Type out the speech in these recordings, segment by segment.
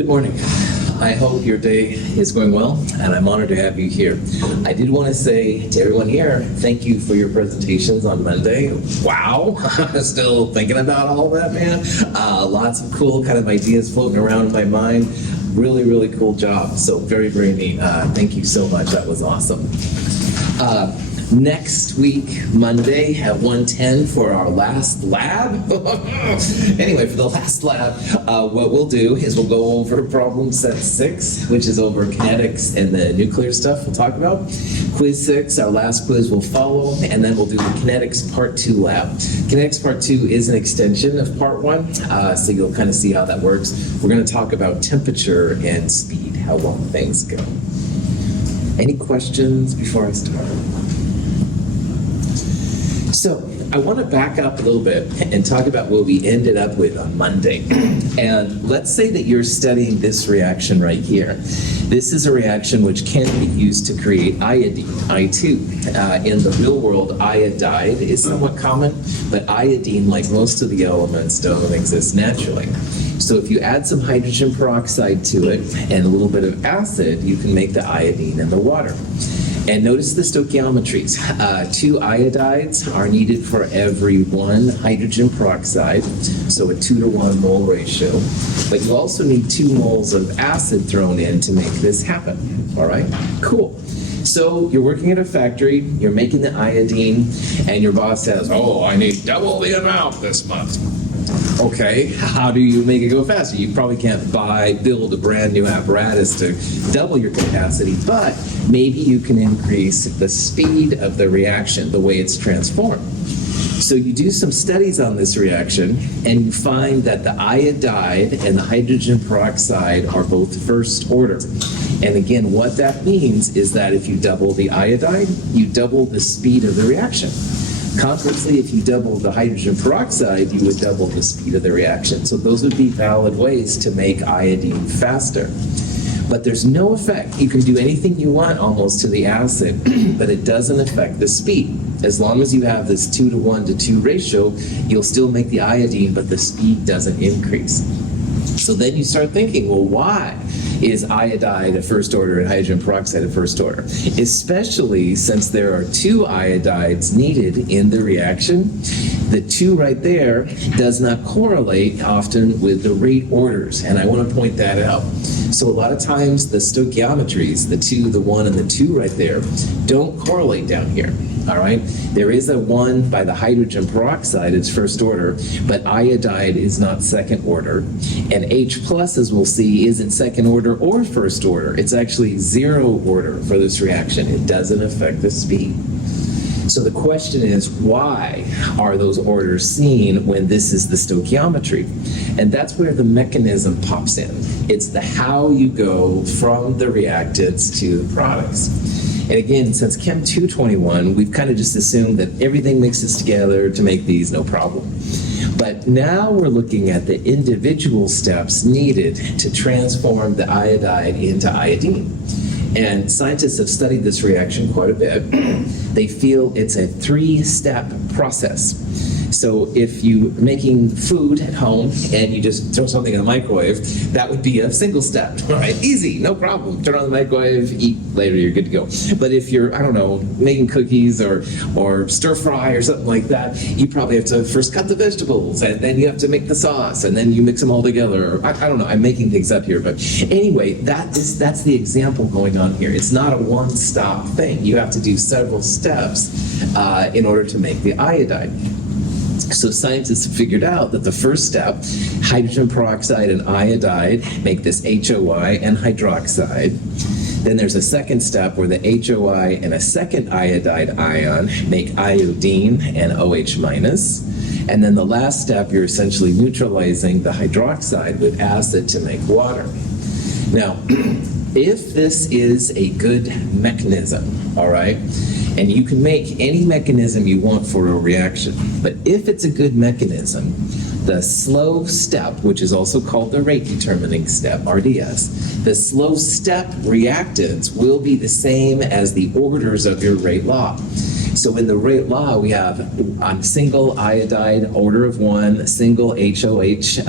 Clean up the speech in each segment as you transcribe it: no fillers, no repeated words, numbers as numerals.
Good morning. I hope your day is going well, and I'm honored to have you here. I did want to say to everyone here, thank you for your presentations on Monday. Wow, still thinking about all that, man. Lots of cool kind of ideas floating around in my mind. Really, really cool job. So very, very neat. Thank you so much. That was awesome. Next week, Monday at 1:10 for our last lab. Anyway, for the last lab, what we'll do is we'll go over problem set 6, which is over kinetics and the nuclear stuff we'll talk about. Quiz 6, our last quiz will follow, and then we'll do the kinetics part 2 lab. Kinetics part 2 is an extension of part 1, so you'll kind of see how that works. We're going to talk about temperature and speed, how long things go. Any questions before I start? So I want to back up a little bit and talk about what we ended up with on Monday. And let's say that you're studying this reaction right here. This is a reaction which can be used to create iodine, I2. In the real world, iodide is somewhat common, but iodine, like most of the elements, don't exist naturally. So if you add some hydrogen peroxide to it and a little bit of acid, you can make the iodine in the water. And notice the stoichiometries. 2 iodides are needed for every 1 hydrogen peroxide, so a 2-to-1 mole ratio. But you also need 2 moles of acid thrown in to make this happen. All right? Cool. So you're working at a factory, you're making the iodine, and your boss says, oh, I need double the amount this month. Okay, how do you make it go faster? You probably can't build a brand new apparatus to double your capacity, but maybe you can increase the speed of the reaction, the way it's transformed. So you do some studies on this reaction, and you find that the iodide and the hydrogen peroxide are both first order. And again, what that means is that if you double the iodide, you double the speed of the reaction. Conversely, if you double the hydrogen peroxide, you would double the speed of the reaction. So those would be valid ways to make iodine faster. But there's no effect. You can do anything you want almost to the acid, but it doesn't affect the speed. As long as you have this 2-to-1-to-2 ratio, you'll still make the iodine, but the speed doesn't increase. So then you start thinking, well, why is iodide a first order and hydrogen peroxide a first order? Especially since there are 2 iodides needed in the reaction. The 2 right there does not correlate often with the rate orders, and I want to point that out. So a lot of times the stoichiometries, the 2, the 1, and the 2 right there, don't correlate down here. All right, there is a 1 by the hydrogen peroxide, it's first order, but iodide is not second order. And H plus, as we'll see, isn't second order or first order. It's actually 0 order for this reaction. It doesn't affect the speed. So the question is, why are those orders seen when this is the stoichiometry? And that's where the mechanism pops in. It's the how you go from the reactants to the products. And again, since Chem 221, we've kind of just assumed that everything mixes together to make these, no problem. But now we're looking at the individual steps needed to transform the iodide into iodine. And scientists have studied this reaction quite a bit. They feel it's a 3-step process. So if you're making food at home and you just throw something in the microwave, that would be a single step, right? Easy, no problem. Turn on the microwave, eat later, you're good to go. But if you're, I don't know, making cookies or stir fry or something like that, you probably have to first cut the vegetables, and then you have to make the sauce, and then you mix them all together. I don't know, I'm making things up here, but anyway, that's the example going on here. It's not a one-stop thing. You have to do several steps in order to make the iodide. So scientists have figured out that the first step, hydrogen peroxide and iodide, make this HOI and hydroxide. Then there's a second step where the HOI and a second iodide ion make iodine and OH minus. And then the last step, you're essentially neutralizing the hydroxide with acid to make water. Now, if this is a good mechanism, all right, and you can make any mechanism you want for a reaction, but if it's a good mechanism, the slow step, which is also called the rate determining step, RDS, the slow step reactants will be the same as the orders of your rate law. So in the rate law, we have on single iodide order of one, single HOH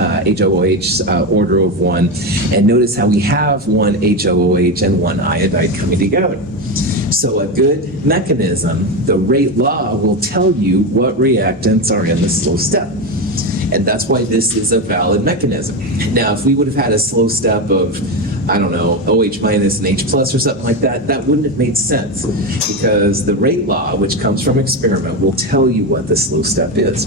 order of one, and notice how we have one HOOH and one iodide coming together. So a good mechanism, the rate law will tell you what reactants are in the slow step. And that's why this is a valid mechanism. Now, if we would have had a slow step of, I don't know, OH minus and H plus or something like that, that wouldn't have made sense because the rate law, which comes from experiment, will tell you what the slow step is.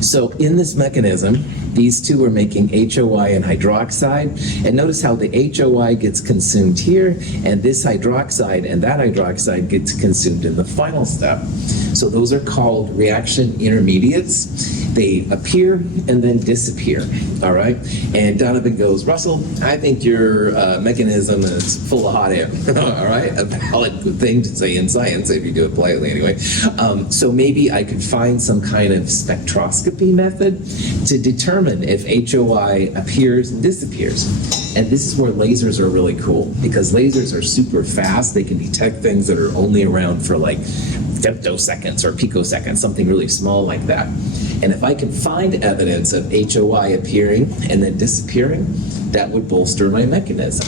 So in this mechanism, these two are making HOI and hydroxide. And notice how the HOI gets consumed here, and this hydroxide and that hydroxide gets consumed in the final step. So those are called reaction intermediates. They appear and then disappear, all right? And Donovan goes, Russell, I think your mechanism is full of hot air, all right? A valid thing to say in science, if you do it politely anyway. So maybe I could find some kind of spectroscopy method to determine if HOI appears and disappears. And this is where lasers are really cool, because lasers are super fast. They can detect things that are only around for like femtoseconds or picoseconds, something really small like that. And if I can find evidence of HOI appearing and then disappearing, that would bolster my mechanism.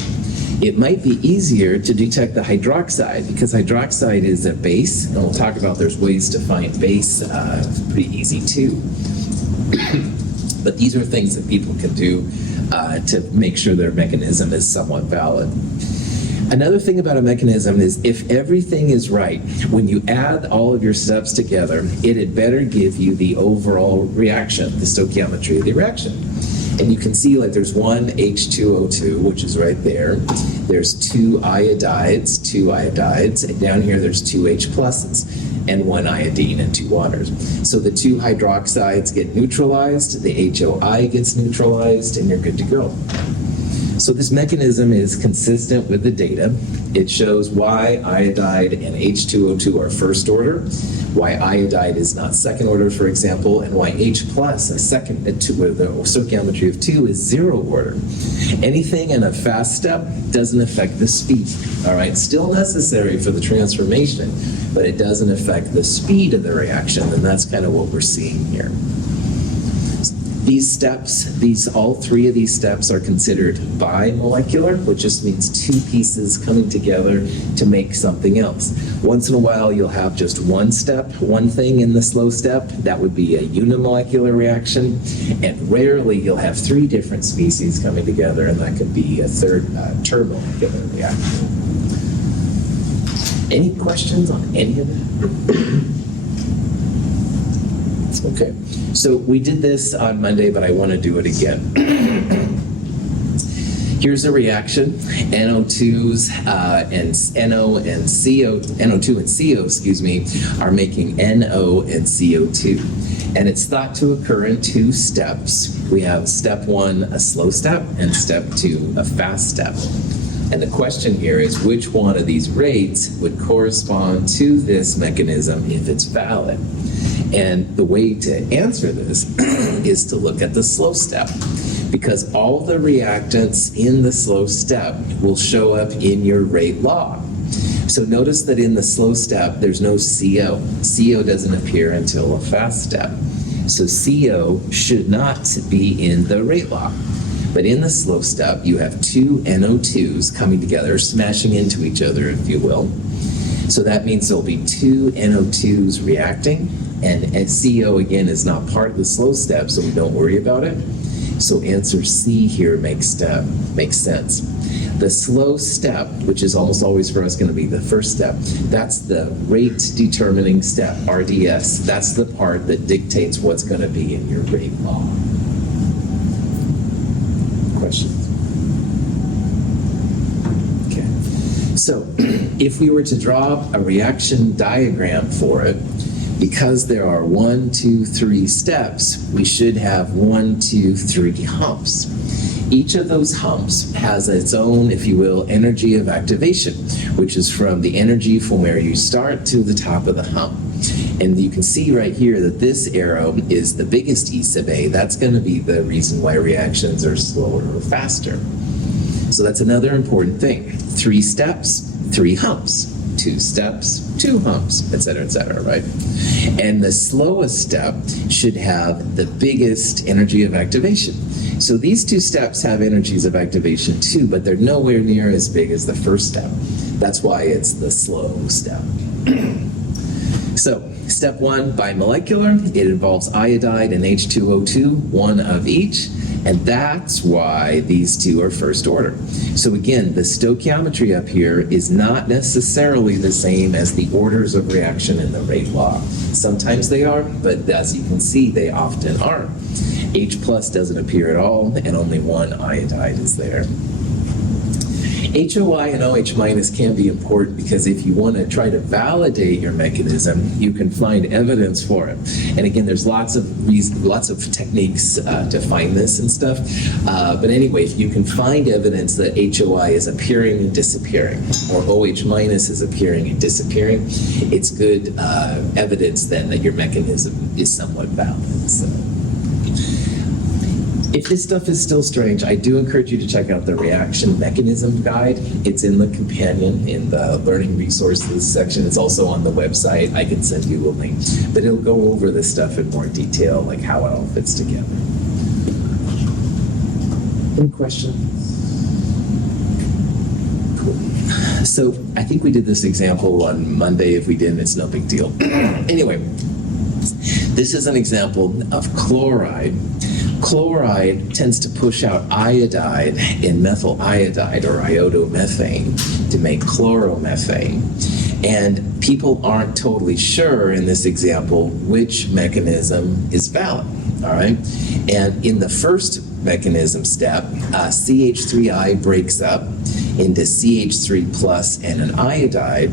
It might be easier to detect the hydroxide because hydroxide is a base, and we'll talk about there's ways to find base pretty easy too. But these are things that people can do to make sure their mechanism is somewhat valid. Another thing about a mechanism is if everything is right, when you add all of your steps together, it had better give you the overall reaction, the stoichiometry of the reaction. And you can see like there's one H2O2, which is right there. There's two iodides, and down here there's two H pluses, and one iodine and two waters. So the two hydroxides get neutralized, the HOI gets neutralized, and you're good to go. So this mechanism is consistent with the data. It shows why iodide and H2O2 are first order, why iodide is not second order, for example, and why H plus, with the stoichiometry of 2, is zero order. Anything in a fast step doesn't affect the speed, all right? Still necessary for the transformation, but it doesn't affect the speed of the reaction, and that's kind of what we're seeing here. These steps, all three of these steps are considered bimolecular, which just means two pieces coming together to make something else. Once in a while, you'll have just one step, one thing in the slow step. That would be a unimolecular reaction. And rarely, you'll have three different species coming together, and that could be a third termolecular reaction. Any questions on any of that? Okay, so we did this on Monday, but I want to do it again. Here's a reaction. NO2s and NO and CO, NO2 and CO, are making NO and CO2. And it's thought to occur in two steps. We have step one, a slow step, and step two, a fast step. And the question here is which one of these rates would correspond to this mechanism if it's valid? And the way to answer this is to look at the slow step, because all the reactants in the slow step will show up in your rate law. So notice that in the slow step, there's no CO. CO doesn't appear until a fast step. So CO should not be in the rate law. But in the slow step, you have two NO2s coming together, smashing into each other, if you will. So that means there'll be two NO2s reacting, and CO, again, is not part of the slow step, so we don't worry about it. So answer C here makes sense. The slow step, which is almost always for us going to be the first step, that's the rate determining step, RDS. That's the part that dictates what's going to be in your rate law. Questions? Okay. So if we were to draw a reaction diagram for it, because there are 1, 2, 3 steps, we should have 1, 2, 3 humps. Each of those humps has its own, if you will, energy of activation, which is from the energy from where you start to the top of the hump. And you can see right here that this arrow is the biggest E sub A. That's going to be the reason why reactions are slower or faster. So that's another important thing. 3 steps, 3 humps. 2 steps, 2 humps, et cetera, right? And the slowest step should have the biggest energy of activation. So these 2 steps have energies of activation too, but they're nowhere near as big as the first step. That's why it's the slow step. So, step 1, bimolecular, it involves iodide and H2O2, 1 of each, and that's why these 2 are first order. So again, the stoichiometry up here is not necessarily the same as the orders of reaction in the rate law. Sometimes they are, but as you can see, they often aren't. H plus doesn't appear at all, and only 1 iodide is there. HOI and OH minus can be important because if you want to try to validate your mechanism, you can find evidence for it. And again, there's lots of techniques to find this and stuff. But anyway, if you can find evidence that HOI is appearing and disappearing, or OH minus is appearing and disappearing, it's good evidence then that your mechanism is somewhat valid. So, if this stuff is still strange, I do encourage you to check out the reaction mechanism guide. It's in the companion in the learning resources section. It's also on the website. I can send you a link. But it'll go over this stuff in more detail, like how it all fits together. Any questions? Cool. So I think we did this example on Monday. If we didn't, it's no big deal. Anyway, this is an example of chloride. Chloride tends to push out iodide in methyl iodide or iodomethane to make chloromethane. And people aren't totally sure in this example which mechanism is valid, all right? And in the first mechanism step, CH3I breaks up into CH3 plus and an iodide,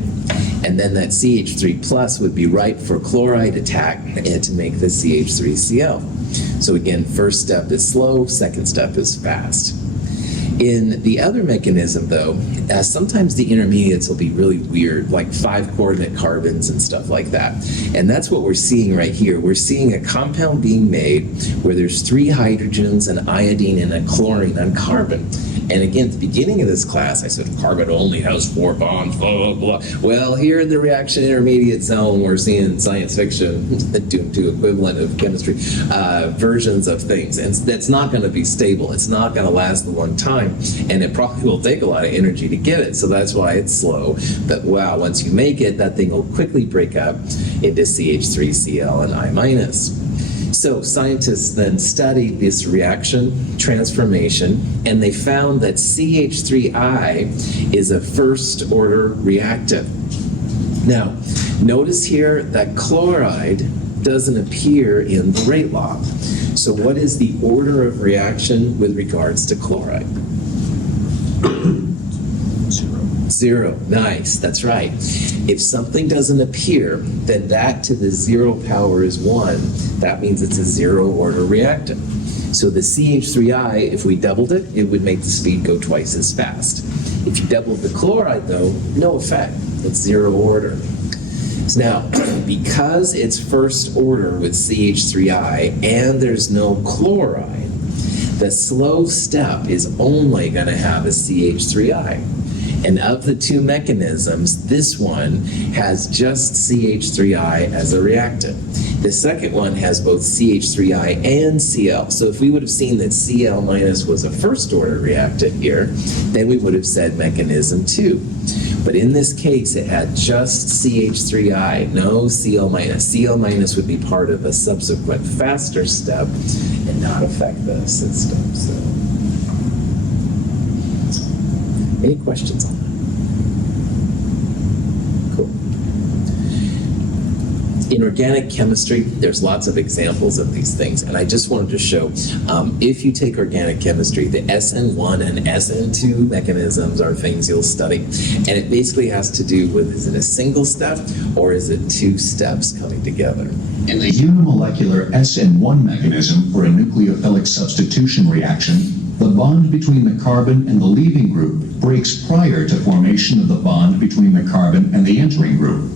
and then that CH3 plus would be right for chloride attack and to make the CH3Cl. So again, first step is slow, second step is fast. In the other mechanism, though, sometimes the intermediates will be really weird, like 5-coordinate carbons and stuff like that. And that's what we're seeing right here. We're seeing a compound being made where there's 3 hydrogens, an iodine, and a chlorine on carbon. And again, at the beginning of this class, I said carbon only has 4 bonds, blah, blah, blah. Well, here in the reaction intermediate zone, we're seeing science fiction, doomed to equivalent of chemistry, versions of things. And that's not going to be stable. It's not going to last the one time. And it probably will take a lot of energy to get it. So that's why it's slow. But wow, once you make it, that thing will quickly break up into CH3Cl and I minus. So scientists then studied this reaction transformation, and they found that CH3I is a first order reactant. Now, notice here that chloride doesn't appear in the rate law. So what is the order of reaction with regards to chloride? 0. Nice, that's right. If something doesn't appear, then that to the 0 power is 1. That means it's a 0 order reactant. So the CH3I, if we doubled it, it would make the speed go twice as fast. If you doubled the chloride, though, no effect. It's 0 order. So now, because it's first order with CH3I and there's no chloride, the slow step is only going to have a CH3I. And of the 2 mechanisms, this one has just CH3I as a reactant. The second one has both CH3I and Cl. So if we would have seen that Cl minus was a first order reactant here, then we would have said mechanism 2. But in this case, it had just CH3I, no Cl minus. Cl minus would be part of a subsequent faster step and not affect the system. So, any questions on that? Cool. In organic chemistry, there's lots of examples of these things, and I just wanted to show, if you take organic chemistry, the SN1 and SN2 mechanisms are things you'll study, and it basically has to do with, is it a single step, or is it 2 steps coming together? In the unimolecular SN1 mechanism for a nucleophilic substitution reaction, the bond between the carbon and the leaving group breaks prior to formation of the bond between the carbon and the entering group.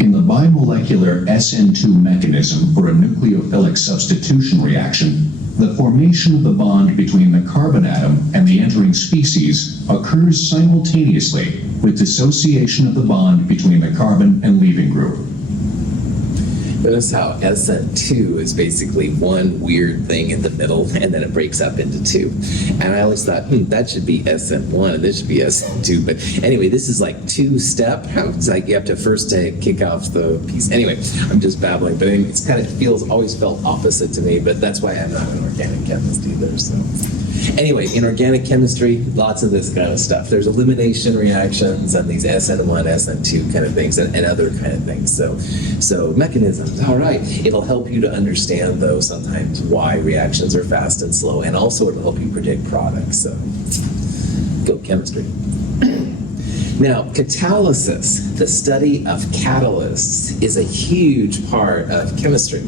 In the bimolecular SN2 mechanism for a nucleophilic substitution reaction, The formation of the bond between the carbon atom and the entering species occurs simultaneously with dissociation of the bond between the carbon and leaving group. Notice how SN2 is basically one weird thing in the middle, and then it breaks up into two. And I always thought, that should be SN1, and this should be SN2. But anyway, this is like two-step. It's like you have to first kick off the piece. Anyway, I'm just babbling, but anyway, it's kind of always felt opposite to me, but that's why I'm not an organic chemist either. So anyway, in organic chemistry, lots of this kind of stuff. There's elimination reactions and these SN1, SN2 kind of things, and other kind of things. So mechanisms, all right. It'll help you to understand, though, sometimes why reactions are fast and slow, and also it'll help you predict products. So go chemistry. Now, catalysis, the study of catalysts, is a huge part of chemistry.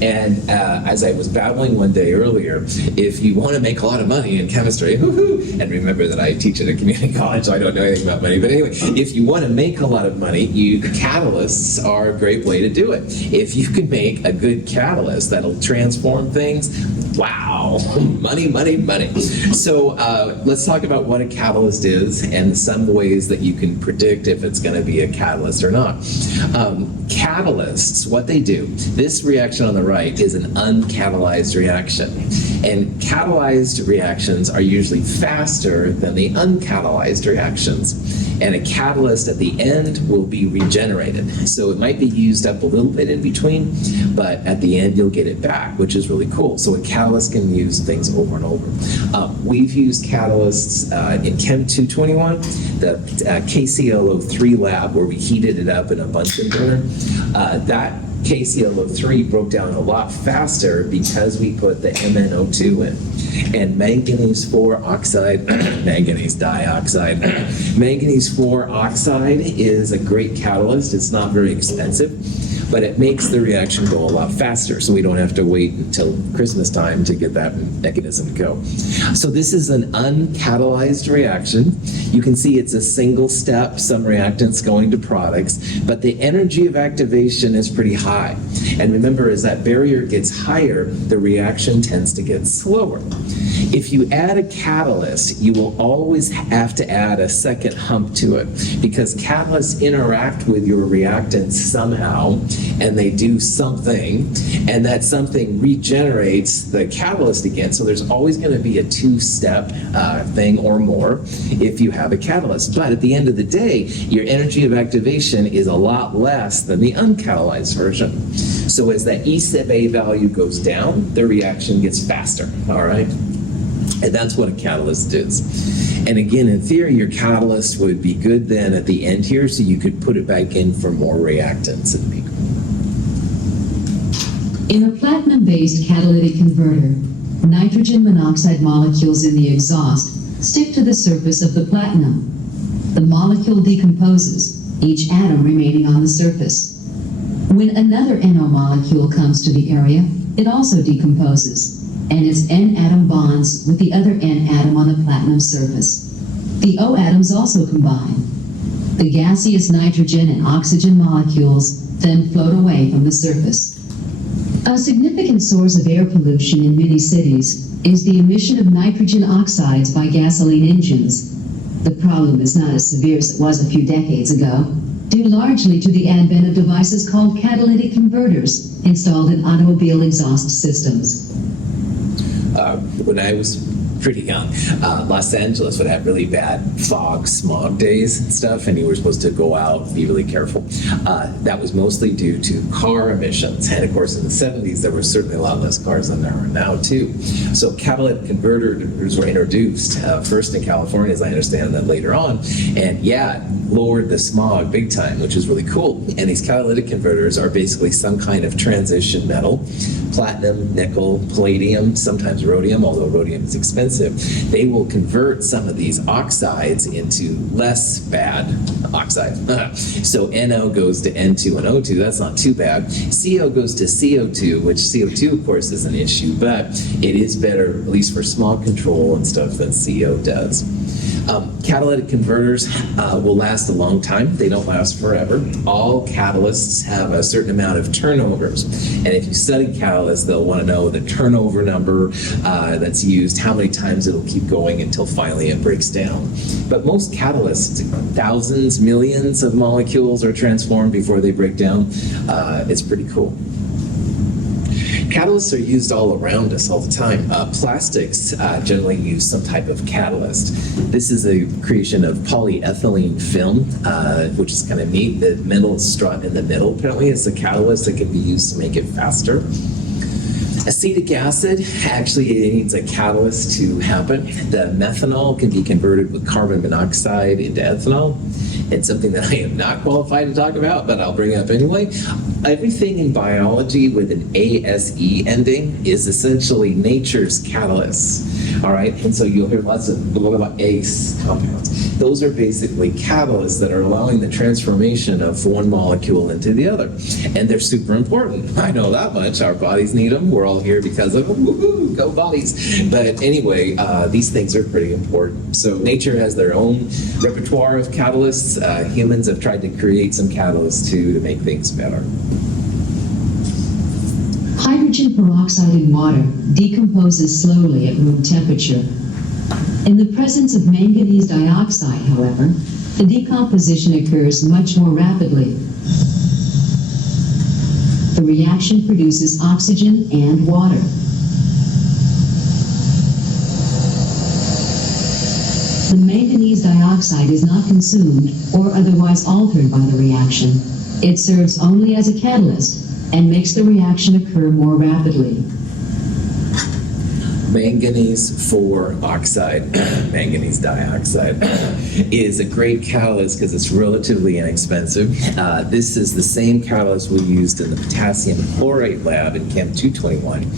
And as I was babbling one day earlier, if you want to make a lot of money in chemistry, and remember that I teach at a community college, so I don't know anything about money, but anyway, if you want to make a lot of money, catalysts are a great way to do it. If you can make a good catalyst that'll transform things, wow, money, money, money. So let's talk about what a catalyst is and some ways that you can predict if it's going to be a catalyst or not. Catalysts, what they do, this reaction on the right is an uncatalyzed reaction. And catalyzed reactions are usually faster than the uncatalyzed reactions. And a catalyst at the end will be regenerated. So it might be used up a little bit in between, but at the end you'll get it back, which is really cool. So a catalyst can use things over and over. We've used catalysts in Chem 221, the KClO3 lab, where we heated it up in a Bunsen burner. That KClO3 broke down a lot faster because we put the MnO2 in. And manganese 4 oxide, manganese dioxide, manganese 4 oxide is a great catalyst. It's not very expensive, but it makes the reaction go a lot faster, so we don't have to wait until Christmas time to get that mechanism to go. So this is an uncatalyzed reaction. You can see it's a single step, some reactants going to products, but the energy of activation is pretty high. And remember, as that barrier gets higher, the reaction tends to get slower. If you add a catalyst, you will always have to add a second hump to it, because catalysts interact with your reactants somehow, and they do something, and that something regenerates the catalyst again. So there's always going to be a two-step thing or more if you have a catalyst. But at the end of the day, your energy of activation is a lot less than the uncatalyzed version. So as that E sub A value goes down, the reaction gets faster, all right? And that's what a catalyst is. And again, in theory, your catalyst would be good then at the end here, so you could put it back in for more reactants. In a platinum-based catalytic converter, nitrogen monoxide molecules in the exhaust stick to the surface of the platinum. The molecule decomposes, each atom remaining on the surface. When another NO molecule comes to the area, it also decomposes, and its N atom bonds with the other N atom on the platinum surface. The O atoms also combine. The gaseous nitrogen and oxygen molecules then float away from the surface. A significant source of air pollution in many cities is the emission of nitrogen oxides by gasoline engines. The problem is not as severe as it was a few decades ago, due largely to the advent of devices called catalytic converters installed in automobile exhaust systems. When I was pretty young, Los Angeles would have really bad fog, smog days and stuff, and you were supposed to go out, be really careful. That was mostly due to car emissions. And of course, in the 70s, there were certainly a lot less cars than there are now, too. So catalytic converters were introduced, first in California, as I understand, then later on. And yeah, lowered the smog big time, which is really cool. And these catalytic converters are basically some kind of transition metal, platinum, nickel, palladium, sometimes rhodium, although rhodium is expensive. They will convert some of these oxides into less bad oxides. So NO goes to N2 and O2, that's not too bad. CO goes to CO2, which CO2 of course is an issue, but it is better, at least for smog control and stuff, than CO does. Catalytic converters will last a long time. They don't last forever. All catalysts have a certain amount of turnovers. And if you study catalysts, they'll want to know the turnover number that's used, how many times it'll keep going until finally it breaks down. But most catalysts, thousands, millions of molecules are transformed before they break down. It's pretty cool. Catalysts are used all around us all the time. Plastics generally use some type of catalyst. This is a creation of polyethylene film, which is kind of neat. The metal strut in the middle apparently is a catalyst that can be used to make it faster. Acetic acid, actually it needs a catalyst to happen. The methanol can be converted with carbon monoxide into ethanol. It's something that I am not qualified to talk about, but I'll bring it up anyway. Everything in biology with an ASE ending is essentially nature's catalyst. All right, and so you'll hear lots of ACE compounds. Those are basically catalysts that are allowing the transformation of one molecule into the other. And they're super important. I know that much. Our bodies need them. We're all here because of them. Woo-hoo, go bodies. But anyway, these things are pretty important. So nature has their own repertoire of catalysts. Humans have tried to create some catalysts too to make things better. Hydrogen peroxide in water decomposes slowly at room temperature. In the presence of manganese dioxide, however, the decomposition occurs much more rapidly. The reaction produces oxygen and water. The manganese dioxide is not consumed or otherwise altered by the reaction. It serves only as a catalyst and makes the reaction occur more rapidly. Manganese 4 oxide, manganese dioxide, is a great catalyst because it's relatively inexpensive. This is the same catalyst we used in the potassium chlorate lab in Chem 221.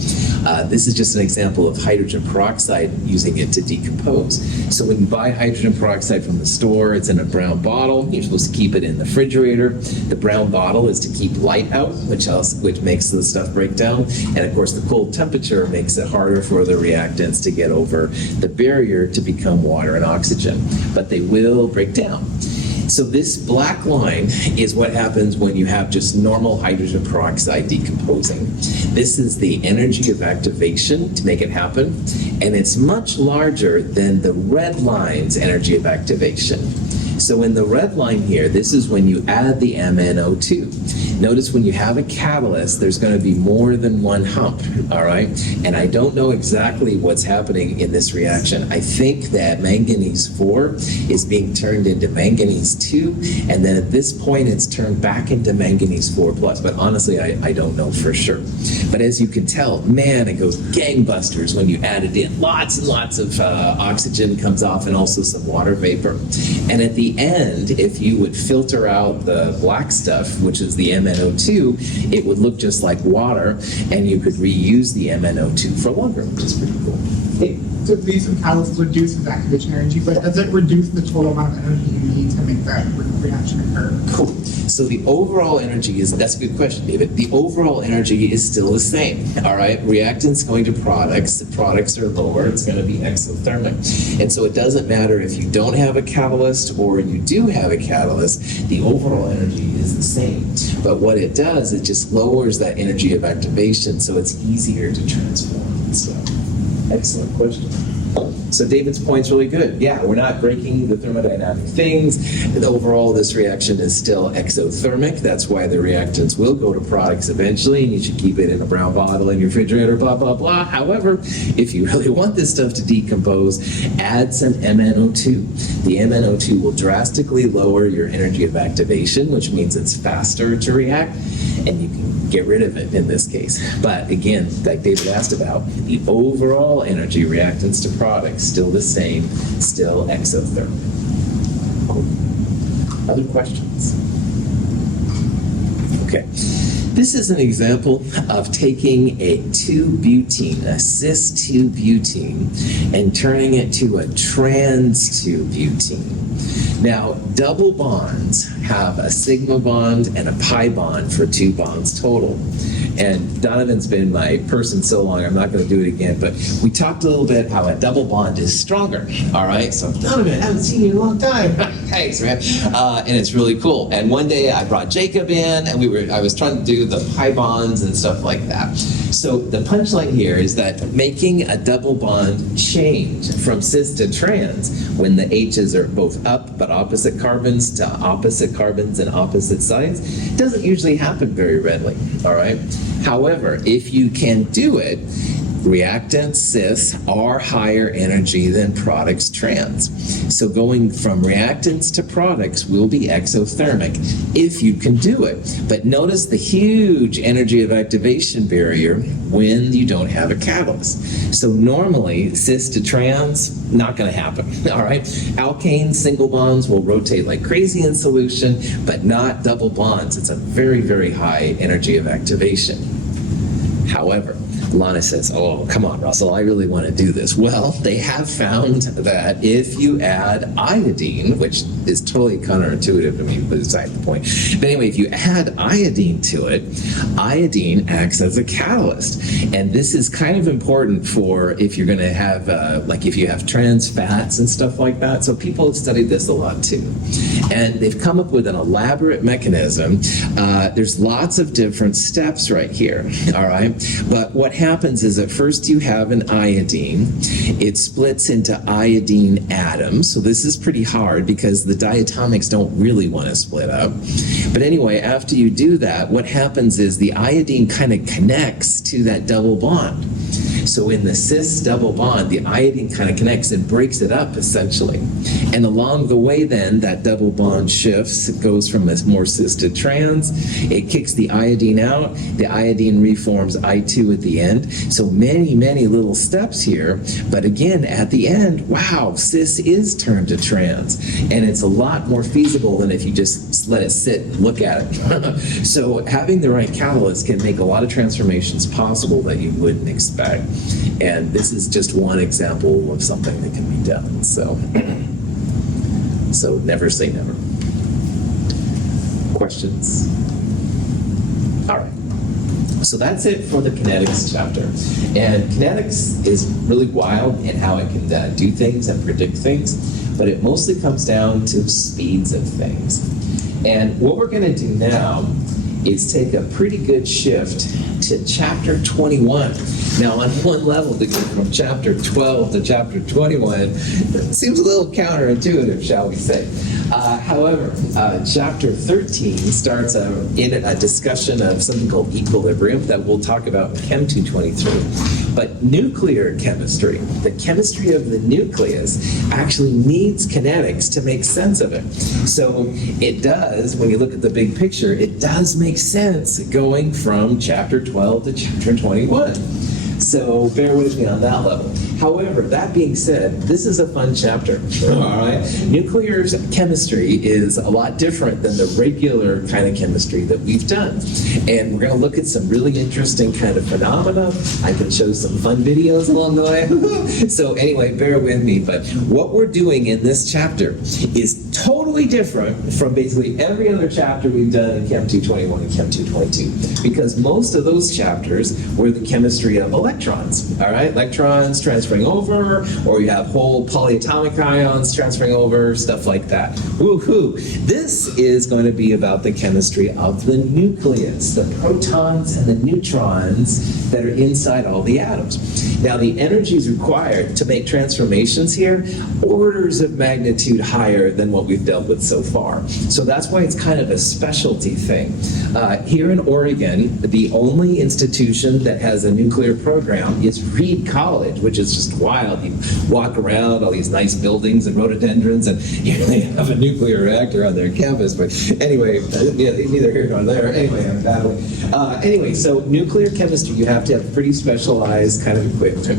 This is just an example of hydrogen peroxide using it to decompose. So when you buy hydrogen peroxide from the store, it's in a brown bottle. You're supposed to keep it in the refrigerator. The brown bottle is to keep light out, which makes the stuff break down. And of course, the cold temperature makes it harder for the reactants to get over the barrier to become water and oxygen, but they will break down. So this black line is what happens when you have just normal hydrogen peroxide decomposing. This is the energy of activation to make it happen, and it's much larger than the red line's energy of activation. So in the red line here, this is when you add the MnO2. Notice when you have a catalyst, there's going to be more than one hump, all right? And I don't know exactly what's happening in this reaction. I think that manganese 4 is being turned into manganese 2, and then at this point it's turned back into manganese 4 plus. But honestly, I don't know for sure. But as you can tell, man, it goes gangbusters when you add it in. Lots and lots of oxygen comes off and also some water vapor. And at the end, if you would filter out the black stuff, which is the MnO2, it would look just like water, and you could reuse the MnO2 for longer, which is pretty cool. Hey. So the use of catalyst reduces activation energy, but does it reduce the total amount of energy you need to make that reaction occur? Cool. So the overall energy that's a good question, David. The overall energy is still the same, all right? Reactants going to products, the products are lower, it's going to be exothermic. And so it doesn't matter if you don't have a catalyst or you do have a catalyst, the overall energy is the same. But what it does, it just lowers that energy of activation, so it's easier to transform. So, excellent question. So David's point's really good. Yeah, we're not breaking the thermodynamic things. And overall, this reaction is still exothermic. That's why the reactants will go to products eventually, and you should keep it in a brown bottle in your refrigerator, blah, blah, blah. However, if you really want this stuff to decompose, add some MnO2. The MnO2 will drastically lower your energy of activation, which means it's faster to react, and you can get rid of it in this case. But again, like David asked about, the overall energy reactants to products still the same, still exothermic. Other questions? Okay. This is an example of taking a 2-butene, a cis-2-butene, and turning it to a trans-2-butene. Now, double bonds have a sigma bond and a pi bond for 2 bonds total. And Donovan's been my person so long, I'm not going to do it again, but we talked a little bit how a double bond is stronger, all right? So, Donovan, I haven't seen you in a long time. Thanks, man. And it's really cool. And one day I brought Jacob in, and I was trying to do the pi bonds and stuff like that. So the punchline here is that making a double bond change from cis to trans when the H's are both up but opposite carbons to opposite carbons and opposite sides doesn't usually happen very readily, all right? However, if you can do it, reactants cis are higher energy than products trans. So going from reactants to products will be exothermic if you can do it. But notice the huge energy of activation barrier when you don't have a catalyst. So normally cis to trans, not going to happen, all right? Alkanes, single bonds will rotate like crazy in solution, but not double bonds. It's a very, very high energy of activation. However, Lana says, oh, come on, Russell, I really want to do this. Well, they have found that if you add iodine, which is totally counterintuitive to me, but beside the point. But anyway, if you add iodine to it, iodine acts as a catalyst. And this is kind of important for if you're going to have, like if you have trans fats and stuff like that. So people have studied this a lot too. And they've come up with an elaborate mechanism. There's lots of different steps right here, all right? But what happens is at first you have an iodine. It splits into iodine atoms. So this is pretty hard because the diatomics don't really want to split up. But anyway, after you do that, what happens is the iodine kind of connects to that double bond. So in the cis double bond, the iodine kind of connects and breaks it up essentially. And along the way then, that double bond shifts. It goes from a more cis to trans. It kicks the iodine out. The iodine reforms I2 at the end. So many, many little steps here. But again, at the end, wow, cis is turned to trans. And it's a lot more feasible than if you just let it sit and look at it. So having the right catalyst can make a lot of transformations possible that you wouldn't expect. And this is just one example of something that can be done. So never say never. Questions? All right. So that's it for the kinetics chapter. And kinetics is really wild in how it can do things and predict things, but it mostly comes down to speeds of things. And what we're going to do now is take a pretty good shift to chapter 21. Now, on one level, to go from chapter 12 to chapter 21 seems a little counterintuitive, shall we say. However, chapter 13 starts in a discussion of something called equilibrium that we'll talk about in Chem 223. But nuclear chemistry, the chemistry of the nucleus, actually needs kinetics to make sense of it. So it does, when you look at the big picture, it does make sense going from chapter 12 to chapter 21. So bear with me on that level. However, that being said, this is a fun chapter, all right? Nuclear chemistry is a lot different than the regular kind of chemistry that we've done. And we're going to look at some really interesting kind of phenomena. I can show some fun videos along the way. So anyway, bear with me. But what we're doing in this chapter is totally different from basically every other chapter we've done in Chem 221 and Chem 222. Because most of those chapters were the chemistry of electrons, all right? Electrons transferring over, or you have whole polyatomic ions transferring over, stuff like that. Woohoo! This is going to be about the chemistry of the nucleus, the protons and the neutrons that are inside all the atoms. Now, the energies required to make transformations here, orders of magnitude higher than what we've dealt with so far. So that's why it's kind of a specialty thing. Here in Oregon, the only institution that has a nuclear program is Reed College, which is just wild. You walk around all these nice buildings and rhododendrons, and they have a nuclear reactor on their campus. But anyway, neither here nor there. Anyway, I'm battling. Anyway, so nuclear chemistry, you have have to have pretty specialized kind of equipment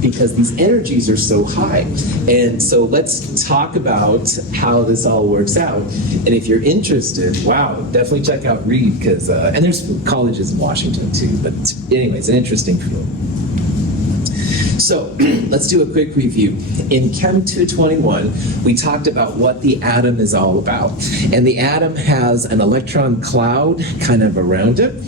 because these energies are so high. And so let's talk about how this all works out. And if you're interested, wow, definitely check out Reed because, and there's colleges in Washington too, but anyways, an interesting field. So let's do a quick review. In Chem 221, we talked about what the atom is all about. And the atom has an electron cloud kind of around it.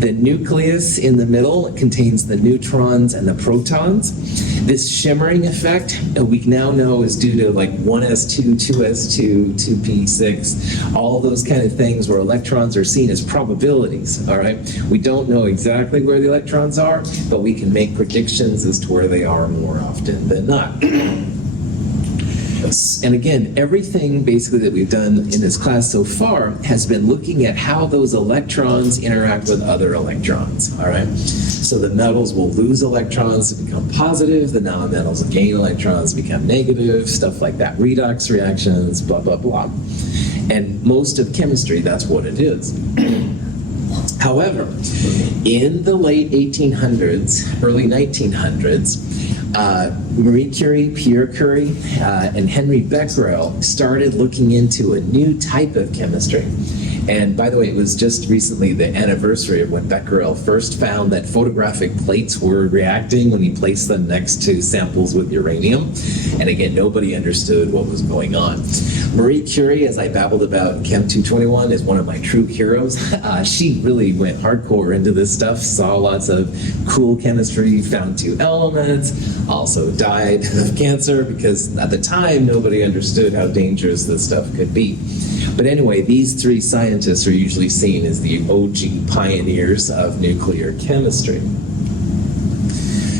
The nucleus in the middle contains the neutrons and the protons. This shimmering effect, we now know is due to like 1s2, 2s2, 2p6, all those kind of things where electrons are seen as probabilities, all right? We don't know exactly where the electrons are, but we can make predictions as to where they are more often than not. And again, everything basically that we've done in this class so far has been looking at how those electrons interact with other electrons, all right? So the metals will lose electrons to become positive, the non-metals will gain electrons to become negative, stuff like that, redox reactions, blah, blah, blah. And most of chemistry, that's what it is. However, in the late 1800s, early 1900s, Marie Curie, Pierre Curie, and Henry Becquerel started looking into a new type of chemistry. And by the way, it was just recently the anniversary of when Becquerel first found that photographic plates were reacting when he placed them next to samples with uranium. And again, nobody understood what was going on. Marie Curie, as I babbled about in Chem 221, is one of my true heroes. She really went hardcore into this stuff, saw lots of cool chemistry, found two elements, also died of cancer because at the time nobody understood how dangerous this stuff could be. But anyway, these three scientists are usually seen as the OG pioneers of nuclear chemistry.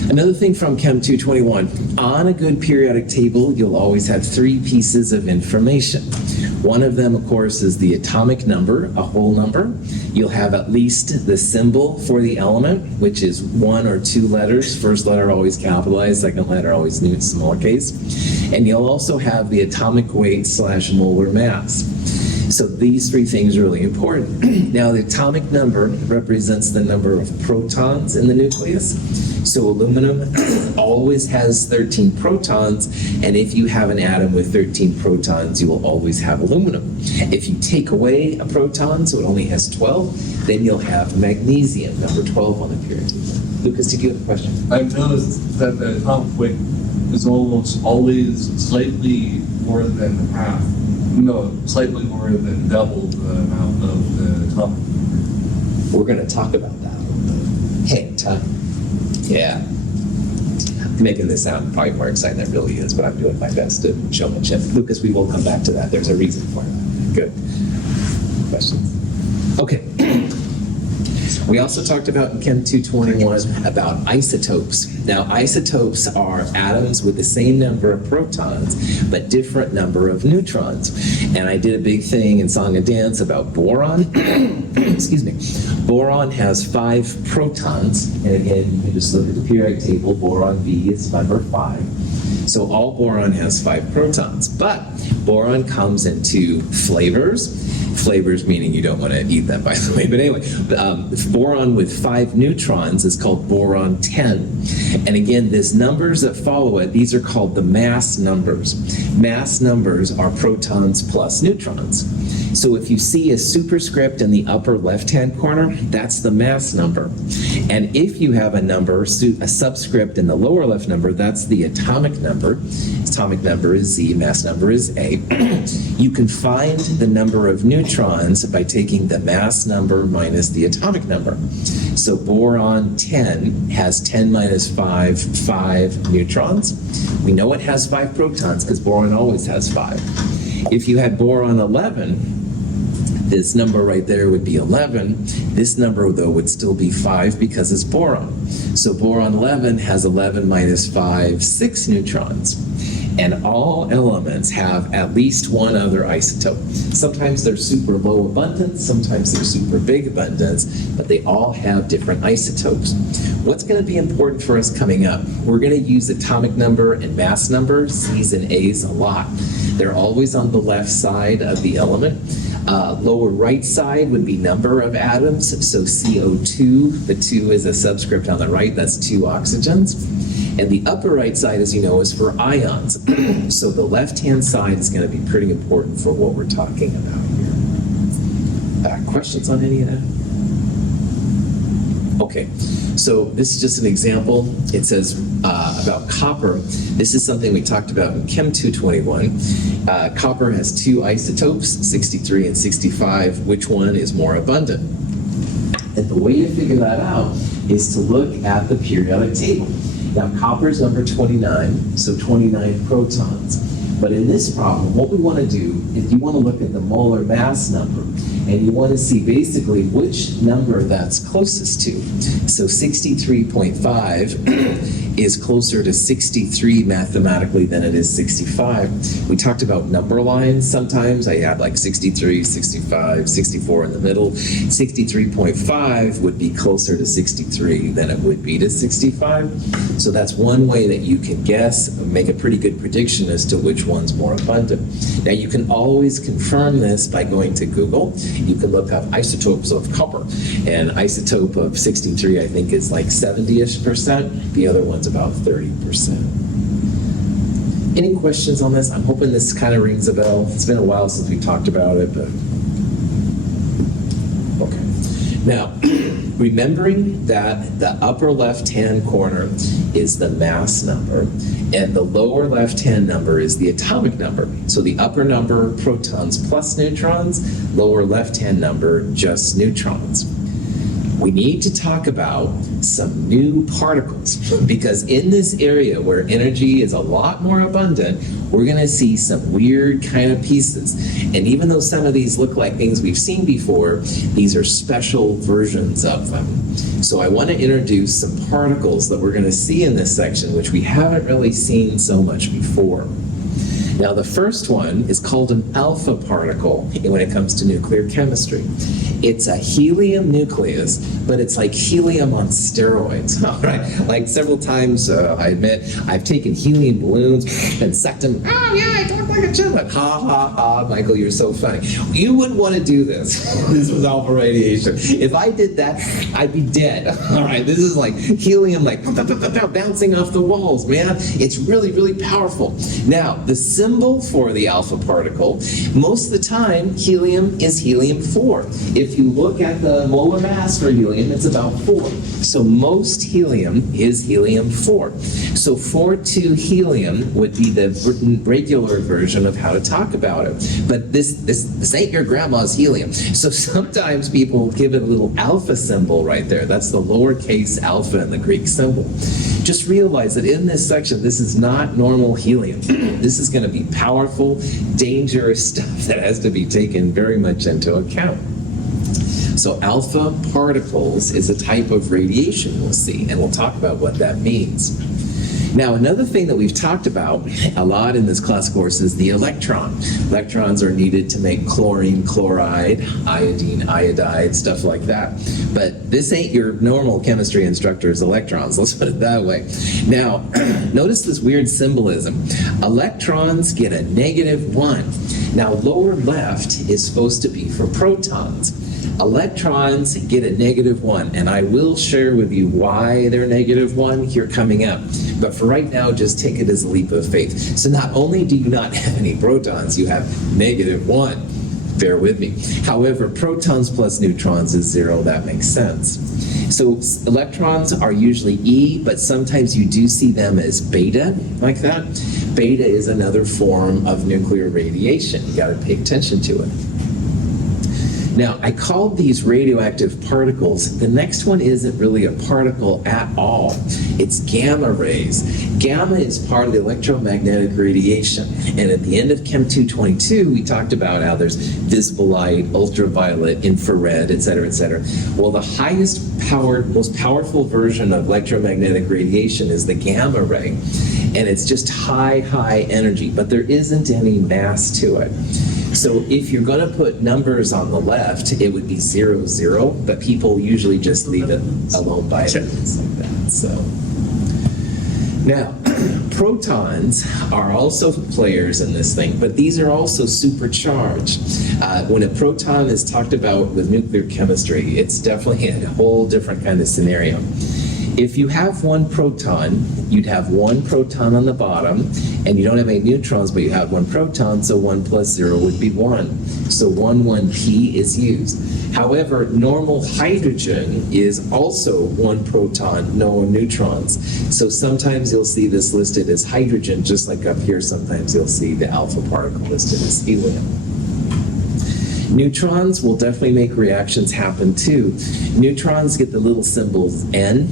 Another thing from Chem 221, on a good periodic table, you'll always have three pieces of information. One of them, of course, is the atomic number, a whole number. You'll have at least the symbol for the element, which is one or two letters. First letter always capitalized, second letter always small case. And you'll also have the atomic weight / molar mass. So these three things are really important. Now, the atomic number represents the number of protons in the nucleus. So aluminum always has 13 protons, and if you have an atom with 13 protons, you will always have aluminum. If you take away a proton, so it only has 12, then you'll have magnesium, number 12 on the period. Lucas, did you have a question? I've noticed that the atomic weight is almost always slightly more than half. No, slightly more than double the amount of the atomic number. We're going to talk about that. Hang time. Yeah. I'm making this sound probably more exciting than it really is, but I'm doing my best to showmanship. Lucas, we will come back to that. There's a reason for it. Good. Questions? Okay. We also talked about in Chem 221 about isotopes. Now, isotopes are atoms with the same number of protons, but different number of neutrons. And I did a big thing in Song and Dance about boron. Excuse me. Boron has 5 protons. And again, you can just look at the periodic table. Boron B is number 5. So all boron has 5 protons. But boron comes in 2 flavors. Flavors meaning you don't want to eat them, by the way. But anyway, boron with 5 neutrons is called boron 10. And again, these numbers that follow it, these are called the mass numbers. Mass numbers are protons plus neutrons. So if you see a superscript in the upper left-hand corner, that's the mass number. And if you have a number, a subscript in the lower left number, that's the atomic number. Atomic number is Z, mass number is A. You can find the number of neutrons by taking the mass number minus the atomic number. So boron 10 has 10 minus 5 neutrons. We know it has 5 protons because boron always has 5. If you had boron 11, this number right there would be 11. This number, though, would still be 5 because it's boron. So boron 11 has 11 minus 5, 6 neutrons. And all elements have at least one other isotope. Sometimes they're super low abundance, sometimes they're super big abundance, but they all have different isotopes. What's going to be important for us coming up? We're going to use atomic number and mass number, C's and A's, a lot. They're always on the left side of the element. Lower right side would be number of atoms. So CO2, the 2 is a subscript on the right, that's 2 oxygens. And the upper right side, as you know, is for ions. So the left-hand side is going to be pretty important for what we're talking about here. Questions on any of that? Okay, so this is just an example. It says about copper. This is something we talked about in Chem 221. Copper has 2 isotopes, 63 and 65. Which one is more abundant? And the way to figure that out is to look at the periodic table. Now, copper is number 29, so 29 protons. But in this problem, what we want to do is you want to look at the molar mass number, and you want to see basically which number that's closest to. So 63.5 is closer to 63 mathematically than it is 65. We talked about number lines sometimes. I had like 63, 65, 64 in the middle. 63.5 would be closer to 63 than it would be to 65. So that's one way that you can guess, make a pretty good prediction as to which one's more abundant. Now you can always confirm this by going to Google. You can look up isotopes of copper. An isotope of 63, I think, is like 70-ish%. The other one's about 30%. Any questions on this? I'm hoping this kind of rings a bell. It's been a while since we talked about it, but okay. Now, remembering that the upper left-hand corner is the mass number, and the lower left-hand number is the atomic number. So the upper number, protons plus neutrons, lower left-hand number, just neutrons. We need to talk about some new particles, because in this area where energy is a lot more abundant, we're going to see some weird kind of pieces. And even though some of these look like things we've seen before, these are special versions of them. So I want to introduce some particles that we're going to see in this section, which we haven't really seen so much before. Now, the first one is called an alpha particle when it comes to nuclear chemistry. It's a helium nucleus, but it's like helium on steroids, all right? Like several times, I admit, I've taken helium balloons and sucked them. Oh, yeah, I talk like a gentleman. Ha, ha, ha, Michael, you're so funny. You wouldn't want to do this. This was alpha radiation. If I did that, I'd be dead, all right? This is like helium, like bouncing off the walls, man. It's really, really powerful. Now, the symbol for the alpha particle, most of the time, helium is helium-4. If you look at the molar mass for helium, it's about 4. So most helium is helium-4. So 4,2 helium would be the regular version of how to talk about it. But this ain't your grandma's helium. So sometimes people give it a little alpha symbol right there. That's the lowercase alpha in the Greek symbol. Just realize that in this section, this is not normal helium. This is going to be powerful, dangerous stuff that has to be taken very much into account. So alpha particles is a type of radiation we'll see, and we'll talk about what that means. Now, another thing that we've talked about a lot in this class course is the electron. Electrons are needed to make chlorine, chloride, iodine, iodide, stuff like that. But this ain't your normal chemistry instructor's electrons, let's put it that way. Now, notice this weird symbolism. Electrons get a -1. Now, lower left is supposed to be for protons. Electrons get a -1, and I will share with you why they're -1 here coming up. But for right now, just take it as a leap of faith. So not only do you not have any protons, you have -1. Bear with me. However, protons plus neutrons is 0. That makes sense. So electrons are usually E, but sometimes you do see them as beta, like that. Beta is another form of nuclear radiation. You got to pay attention to it. Now, I called these radioactive particles. The next one isn't really a particle at all. It's gamma rays. Gamma is part of the electromagnetic radiation. And at the end of Chem 222, we talked about how there's visible light, ultraviolet, infrared, et cetera, et cetera. Well, the highest powered, most powerful version of electromagnetic radiation is the gamma ray. And it's just high, high energy, but there isn't any mass to it. So if you're going to put numbers on the left, it would be 0, 0, but people usually just leave it alone by it. Like that. So Now, protons are also players in this thing, but these are also supercharged. When a proton is talked about with nuclear chemistry, it's definitely a whole different kind of scenario. If you have one proton, you'd have one proton on the bottom, and you don't have any neutrons, but you have one proton, so 1 plus 0 would be 1. So 1, 1p is used. However, normal hydrogen is also one proton, no neutrons. So sometimes you'll see this listed as hydrogen, just like up here, sometimes you'll see the alpha particle listed as helium. Neutrons will definitely make reactions happen too. Neutrons get the little symbols N,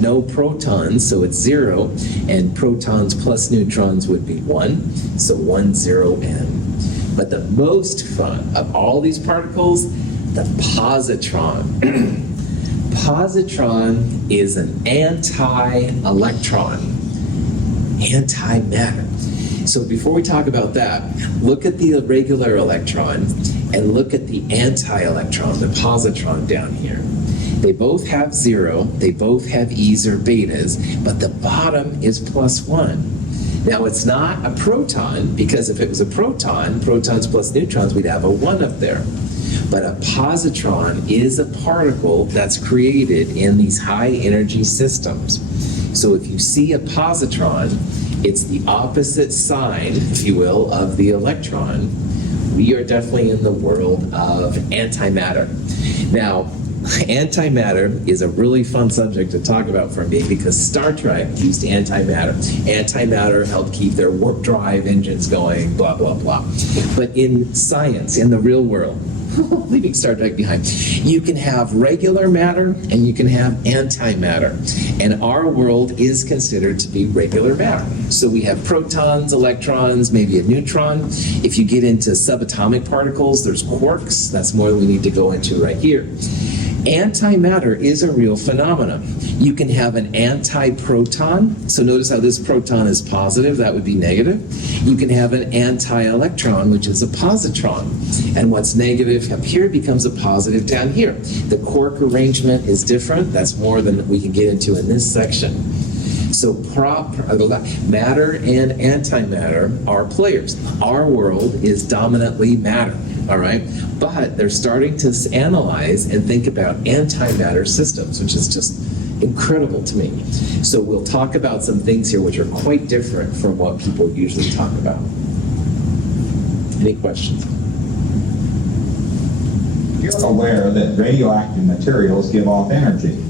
no protons, so it's 0, and protons plus neutrons would be 1, so 1, 0, N. But the most fun of all these particles, the positron. Positron is an anti-electron, antimatter. So before we talk about that, look at the regular electron and look at the anti-electron, the positron down here. They both have 0, they both have E's or betas, but the bottom is +1. Now it's not a proton, because if it was a proton, protons plus neutrons, we'd have a 1 up there. But a positron is a particle that's created in these high energy systems. So if you see a positron, it's the opposite sign, if you will, of the electron. We are definitely in the world of antimatter. Now, antimatter is a really fun subject to talk about for me because Star Trek used antimatter. Antimatter helped keep their warp drive engines going, blah, blah, blah. But in science, in the real world, leaving Star Trek behind, you can have regular matter and you can have antimatter. And our world is considered to be regular matter. So we have protons, electrons, maybe a neutron. If you get into subatomic particles, there's quarks. That's more than we need to go into right here. Antimatter is a real phenomenon. You can have an antiproton. So notice how this proton is positive, that would be negative. You can have an anti-electron, which is a positron. And what's negative up here becomes a positive down here. The quark arrangement is different. That's more than we can get into in this section. So matter and antimatter are players. Our world is dominantly matter, all right? But they're starting to analyze and think about antimatter systems, which is just incredible to me. So we'll talk about some things here which are quite different from what people usually talk about. Any questions? You're aware that radioactive materials give off energy,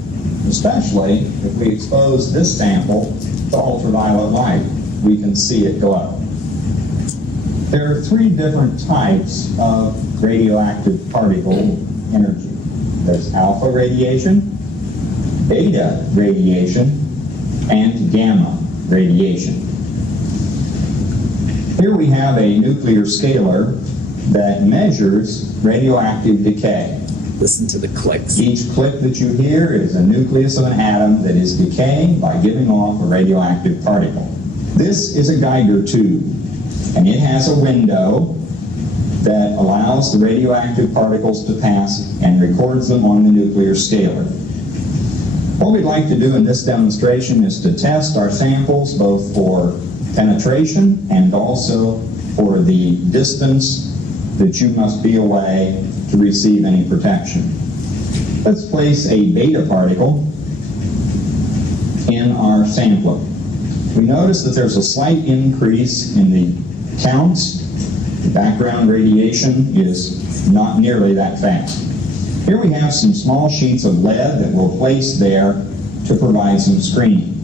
especially if we expose this sample to ultraviolet light. We can see it glow. There are 3 different types of radioactive particle energy. There's alpha radiation, beta radiation, and gamma radiation. Here we have a nuclear scaler that measures radioactive decay. Listen to the clicks. Each click that you hear is a nucleus of an atom that is decaying by giving off a radioactive particle. This is a Geiger tube, and it has a window that allows the radioactive particles to pass and records them on the nuclear scaler. What we'd like to do in this demonstration is to test our samples both for penetration and also for the distance that you must be away to receive any protection. Let's place a beta particle in our sampler. We notice that there's a slight increase in the counts. The background radiation is not nearly that fast. Here we have some small sheets of lead that we'll place there to provide some screening.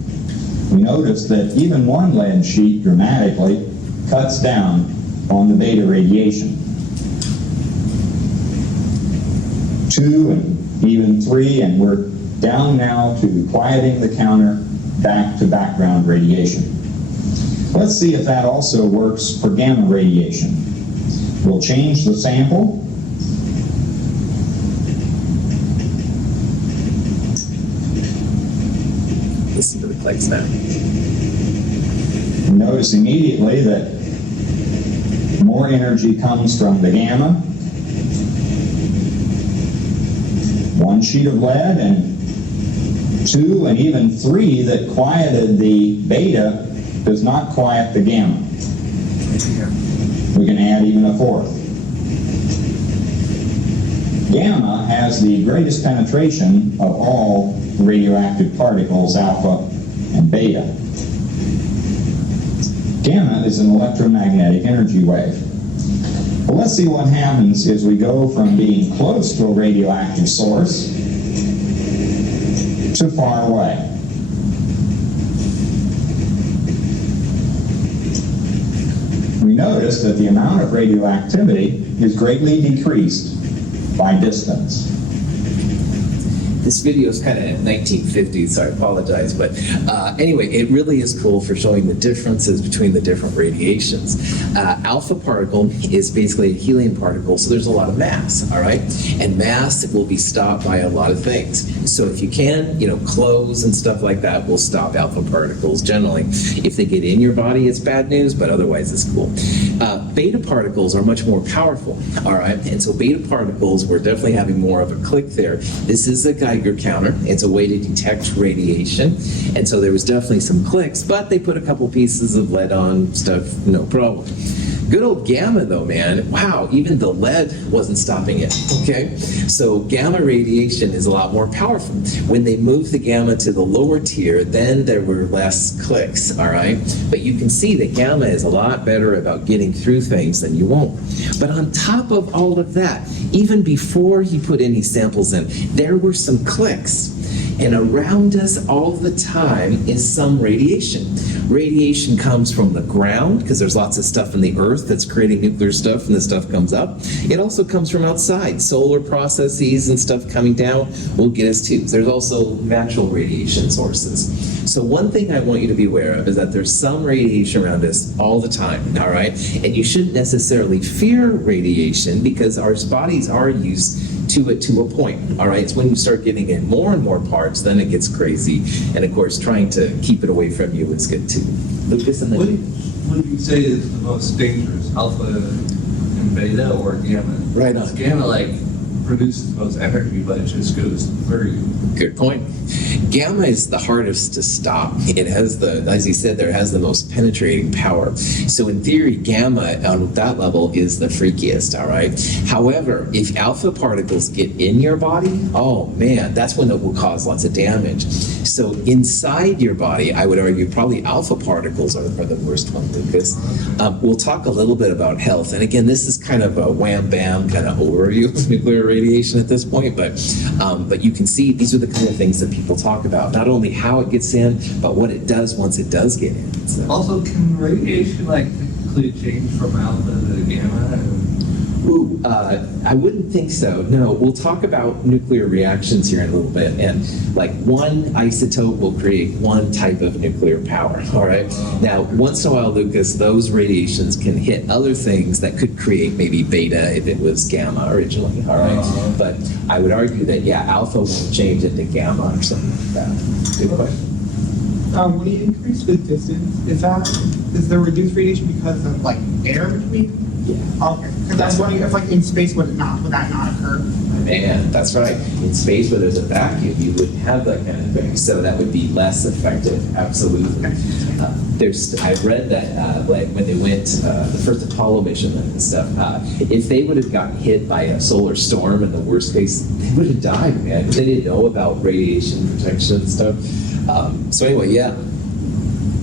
We notice that even one lead sheet dramatically cuts down on the beta radiation. 2 and even 3, and we're down now to quieting the counter back to background radiation. Let's see if that also works for gamma radiation. We'll change the sample. Listen to the clicks now. Notice immediately that more energy comes from the gamma. 1 sheet of lead and 2 and even 3 that quieted the beta does not quiet the gamma. We can add even a 4th. Gamma has the greatest penetration of all radioactive particles, alpha and beta. Gamma is an electromagnetic energy wave. Well, let's see what happens as we go from being close to a radioactive source to far away. We notice that the amount of radioactivity is greatly decreased by distance. This video is kind of 1950s, so I apologize. But anyway, it really is cool for showing the differences between the different radiations. Alpha particle is basically a helium particle, so there's a lot of mass, all right? And mass will be stopped by a lot of things. So if you can, clothes and stuff like that will stop alpha particles generally. If they get in your body, it's bad news, but otherwise it's cool. Beta particles are much more powerful, all right? And so beta particles, we're definitely having more of a click there. This is a Geiger counter. It's a way to detect radiation. And so there was definitely some clicks, but they put a couple pieces of lead on stuff, no problem. Good old gamma though, man. Wow, even the lead wasn't stopping it, okay? So gamma radiation is a lot more powerful. When they moved the gamma to the lower tier, then there were less clicks, all right? But you can see that gamma is a lot better about getting through things than you won't. But on top of all of that, even before he put any samples in, there were some clicks. And around us all the time is some radiation. Radiation comes from the ground, because there's lots of stuff in the earth that's creating nuclear stuff, and the stuff comes up. It also comes from outside. Solar processes and stuff coming down will get us too. There's also natural radiation sources. So one thing I want you to be aware of is that there's some radiation around us all the time, all right? And you shouldn't necessarily fear radiation, because our bodies are used to it to a point, all right? It's when you start getting in more and more parts, then it gets crazy. And of course, trying to keep it away from you is good too. Lucas, and then... What do you say is the most dangerous, alpha and beta or gamma? Right on. Because gamma, produces the most energy, but it just goes very... Good point. Gamma is the hardest to stop. It has as he said, there has the most penetrating power. So in theory, gamma on that level is the freakiest, all right? However, if alpha particles get in your body, oh man, that's when it will cause lots of damage. So inside your body, I would argue probably alpha particles are the worst one, Lucas. We'll talk a little bit about health. And again, this is kind of a wham-bam kind of overview of nuclear radiation at this point, but you can see these are the kind of things that people talk about. Not only how it gets in, but what it does once it does get in. So. Also, can radiation technically change from alpha to gamma? Ooh, I wouldn't think so. No, we'll talk about nuclear reactions here in a little bit, and one isotope will create one type of nuclear power, all right? Now, once in a while, Lucas, those radiations can hit other things that could create maybe beta if it was gamma originally, all right? But I would argue that, yeah, alpha will change into gamma or something like that. Good question. When you increase the distance, is there reduced radiation because of air between? Yeah. Okay, because that's what if in space would that not occur? Man, that's right. In space where there's a vacuum, you wouldn't have that kind of thing. So that would be less effective. Absolutely. I've read that when they went the first Apollo mission and stuff, if they would have gotten hit by a solar storm in the worst case, they would have died, man. They didn't know about radiation protection and stuff. So anyway, yeah.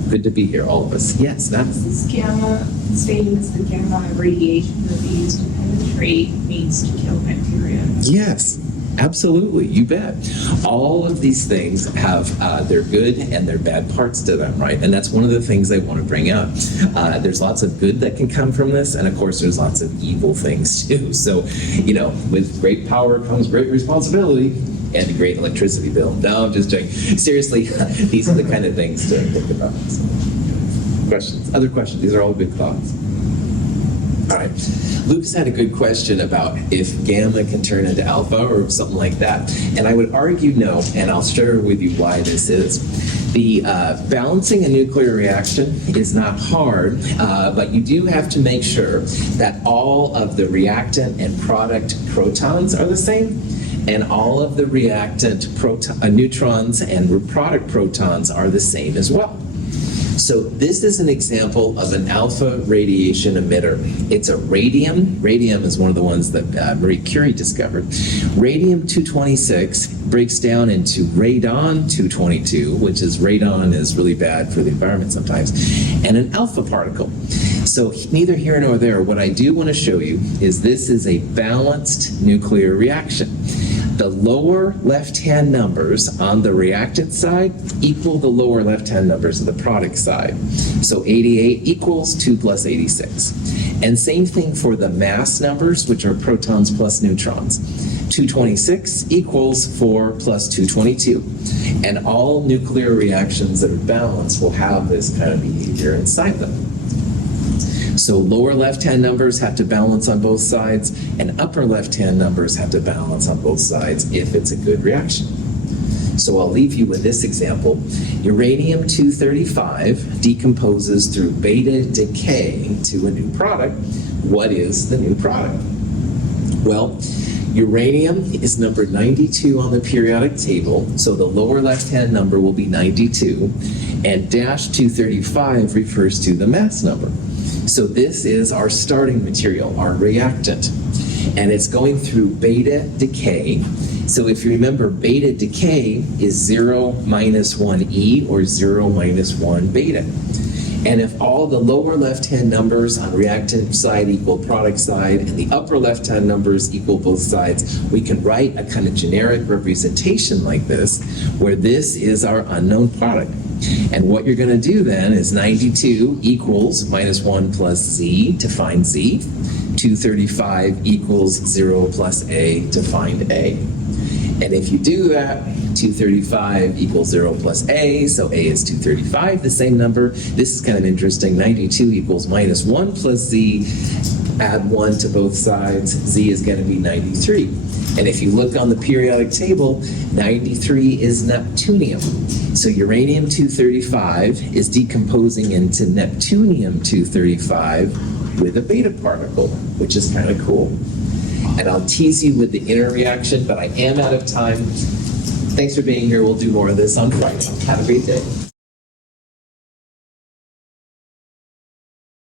Good to be here, all of us. Yes, that's... This gamma statements the gamma radiation that they use to penetrate means to kill bacteria. Yes, absolutely, you bet. All of these things have their good and their bad parts to them, right? And that's one of the things they want to bring up. There's lots of good that can come from this, and of course there's lots of evil things too. So, with great power comes great responsibility. And a great electricity bill. No, I'm just joking. Seriously, these are the kind of things to think about. So, questions? Other questions? These are all good thoughts. All right. Lucas had a good question about if gamma can turn into alpha or something like that. And I would argue no, and I'll share with you why this is. The balancing a nuclear reaction is not hard, but you do have to make sure that all of the reactant and product protons are the same. And all of the reactant neutrons and product protons are the same as well. So this is an example of an alpha radiation emitter. It's a radium. Radium is one of the ones that Marie Curie discovered. Radium-226 breaks down into radon-222, which is radon is really bad for the environment sometimes, and an alpha particle. So neither here nor there. What I do want to show you is this is a balanced nuclear reaction. The lower left-hand numbers on the reactant side equal the lower left-hand numbers of the product side. So 88 equals 2 plus 86. And same thing for the mass numbers, which are protons plus neutrons. 226 equals 4 plus 222. And all nuclear reactions that are balanced will have this kind of behavior inside them. So lower left-hand numbers have to balance on both sides, and upper left-hand numbers have to balance on both sides if it's a good reaction. So I'll leave you with this example. Uranium-235 decomposes through beta decay to a new product. What is the new product? Well, uranium is numbered 92 on the periodic table, so the lower left-hand number will be 92, and dash 235 refers to the mass number. So this is our starting material, our reactant, and it's going through beta decay. So if you remember, beta decay is 0 minus 1e or 0 minus 1 beta. And if all the lower left-hand numbers on reactant side equal product side and the upper left-hand numbers equal both sides, we can write a kind of generic representation like this, where this is our unknown product. And what you're going to do then is 92 equals minus 1 plus z to find z. 235 equals 0 plus a to find a. And if you do that, 235 equals 0 plus a, so a is 235, the same number. This is kind of interesting. 92 equals minus 1 plus z. Add 1 to both sides. Z is going to be 93. And if you look on the periodic table, 93 is neptunium. So uranium-235 is decomposing into neptunium-235 with a beta particle, which is kind of cool. And I'll tease you with the inner reaction, but I am out of time. Thanks for being here. We'll do more of this on Friday. Have a great day.